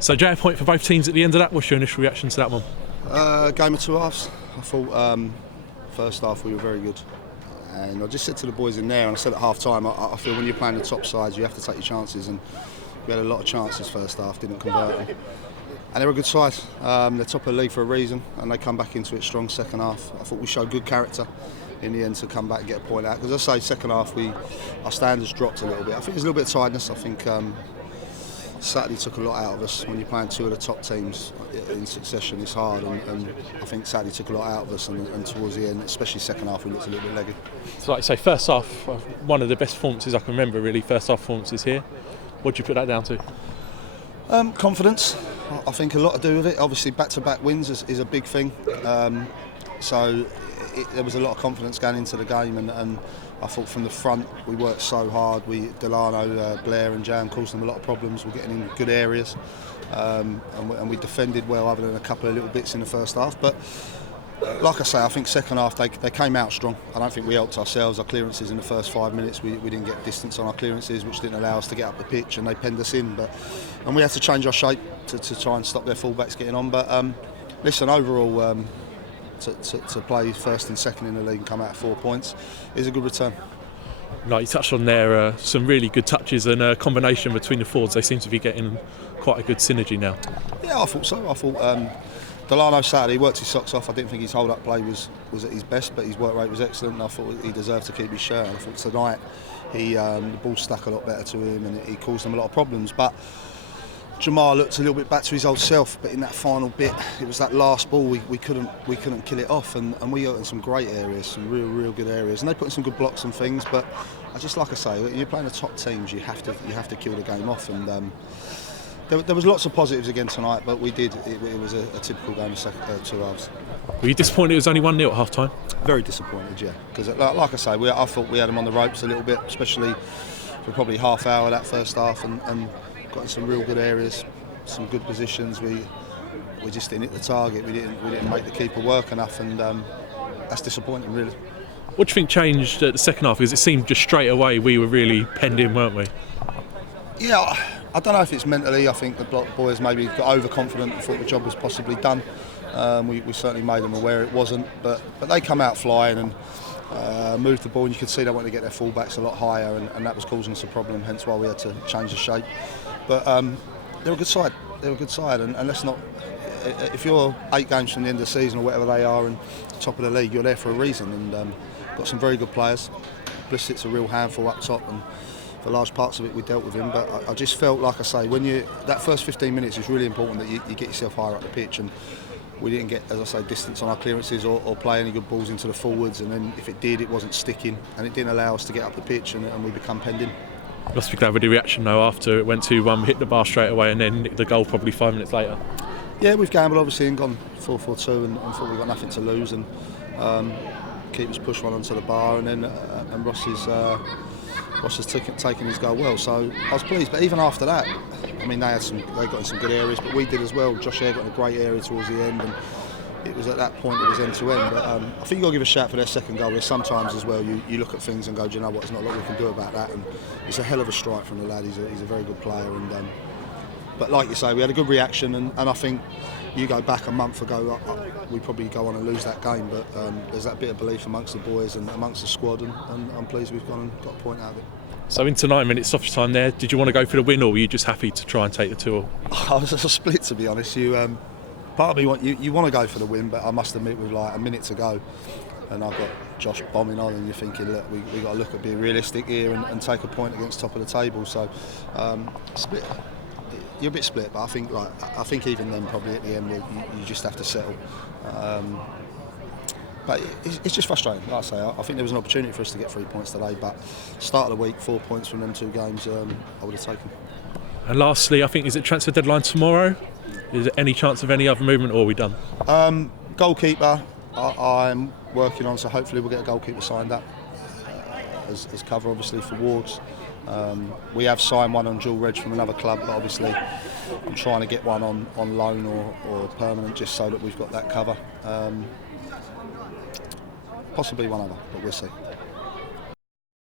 So Jay, a point for both teams at the end of that. What's your initial reaction to that one? Game of two halves. I thought first half we were very good. And I just said to the boys in there, and I said at half time, I feel when you're playing the top sides, you have to take your chances. And we had a lot of chances first half, didn't convert them. And they're a good side. They're top of the league for a reason, and they come back into it strong second half. I thought we showed good character in the end to come back and get a point out. Because I say second half, our standards dropped a little bit. I think there's a little bit of tiredness. I think Saturday took a lot out of us. When you're playing two of the top teams in succession, it's hard, and I think Saturday took a lot out of us, and towards the end, especially second half, we looked a little bit leggy. So like you say, first half, one of the best performances I can remember, really, first half performances here. What do you put that down to? Confidence. I think a lot to do with it. Obviously, back-to-back wins is a big thing. So there was a lot of confidence going into the game, and I thought from the front we worked so hard. Delano, Blair and Jan caused them a lot of problems. We're getting in good areas, and we defended well, other than a couple of little bits in the first half. But like I say, I think second half they came out strong. I don't think we helped ourselves. Our clearances in the first 5 minutes, we didn't get distance on our clearances, which didn't allow us to get up the pitch, and they penned us in. And we had to change our shape to try and stop their fullbacks getting on. But listen, overall, to play first and second in the league and come out 4 points is a good return. Like you touched on there, some really good touches and a combination between the forwards. They seem to be getting quite a good synergy now. Yeah, I thought so. I thought Delano Saturday worked his socks off. I didn't think his hold-up play was at his best, but his work rate was excellent, and I thought he deserved to keep his shirt. And I thought tonight the ball stuck a lot better to him, and he caused them a lot of problems. But Jamal looked a little bit back to his old self, but in that final bit, it was that last ball we couldn't kill it off, and we got in some great areas, some real good areas, and they put in some good blocks and things. But like I say, you're playing the top teams, you have to kill the game off, and there was lots of positives again tonight, but we did. It was a typical game of two halves. Were you disappointed it was only 1-0 at half time? Very disappointed, yeah, because like I say, I thought we had them on the ropes a little bit, especially for probably half hour that first half, and got in some real good areas, some good positions. We just didn't hit the target. We didn't make the keeper work enough, and that's disappointing, really. What do you think changed at the second half? Because it seemed just straight away we were really penned in, weren't we? Yeah, I don't know if it's mentally. I think the boys maybe got overconfident and thought the job was possibly done. We certainly made them aware it wasn't, but they come out flying and moved the ball, and you could see they wanted to get their fullbacks a lot higher, and that was causing us a problem, hence why we had to change the shape. But they're a good side. And let's not. If you're 8 games from the end of the season or whatever they are, and top of the league, you're there for a reason. And got some very good players. Blissit's a real handful up top, and for large parts of it we dealt with him. But I just felt, like I say, that first 15 minutes is really important that you get yourself higher up the pitch, and we didn't get, as I say, distance on our clearances or play any good balls into the forwards. And then if it did, it wasn't sticking, and it didn't allow us to get up the pitch, and we become penned in. Must be glad with the reaction though after it went 2-1, hit the bar straight away and then nicked the goal probably 5 minutes later. Yeah, we've gambled obviously and gone 4-4-2 and thought we've got nothing to lose, and keepers pushed one onto the bar, and then and Ross has taken his goal well, so I was pleased. But even after that, I mean, they got in some good areas, but we did as well. Josh Air got in a great area towards the end, and it was at that point it was end to end. But I think you've got to give a shout for their second goal. There's sometimes as well you look at things and go, do you know what, there's not a lot we can do about that, and it's a hell of a strike from the lad. He's a very good player, and but like you say, we had a good reaction, and I think you go back a month ago, we probably go on and lose that game, but there's that bit of belief amongst the boys and amongst the squad, and I'm pleased we've gone and got a point out of it. So into 9 minutes stoppage time there, did you want to go for the win, or were you just happy to try and take the 2-2? I was a split, to be honest. Part of me you want to go for the win, but I must admit with like a minute to go, and I've got Josh bombing on, and you're thinking, look, we got to look at being realistic here and take a point against top of the table. So split. You're a bit split, but I think even then probably at the end you just have to settle. But it's just frustrating. Like I say, I think there was an opportunity for us to get 3 points today, but start of the week, 4 points from them 2 games, I would have taken. And lastly, I think, is it transfer deadline tomorrow? Is there any chance of any other movement, or are we done? Goalkeeper, I'm working on, so hopefully we'll get a goalkeeper signed up as cover, obviously, for Wards. We have signed one on dual reg from another club, but obviously I'm trying to get one on loan or permanent, just so that we've got that cover. Possibly one other, but we'll see.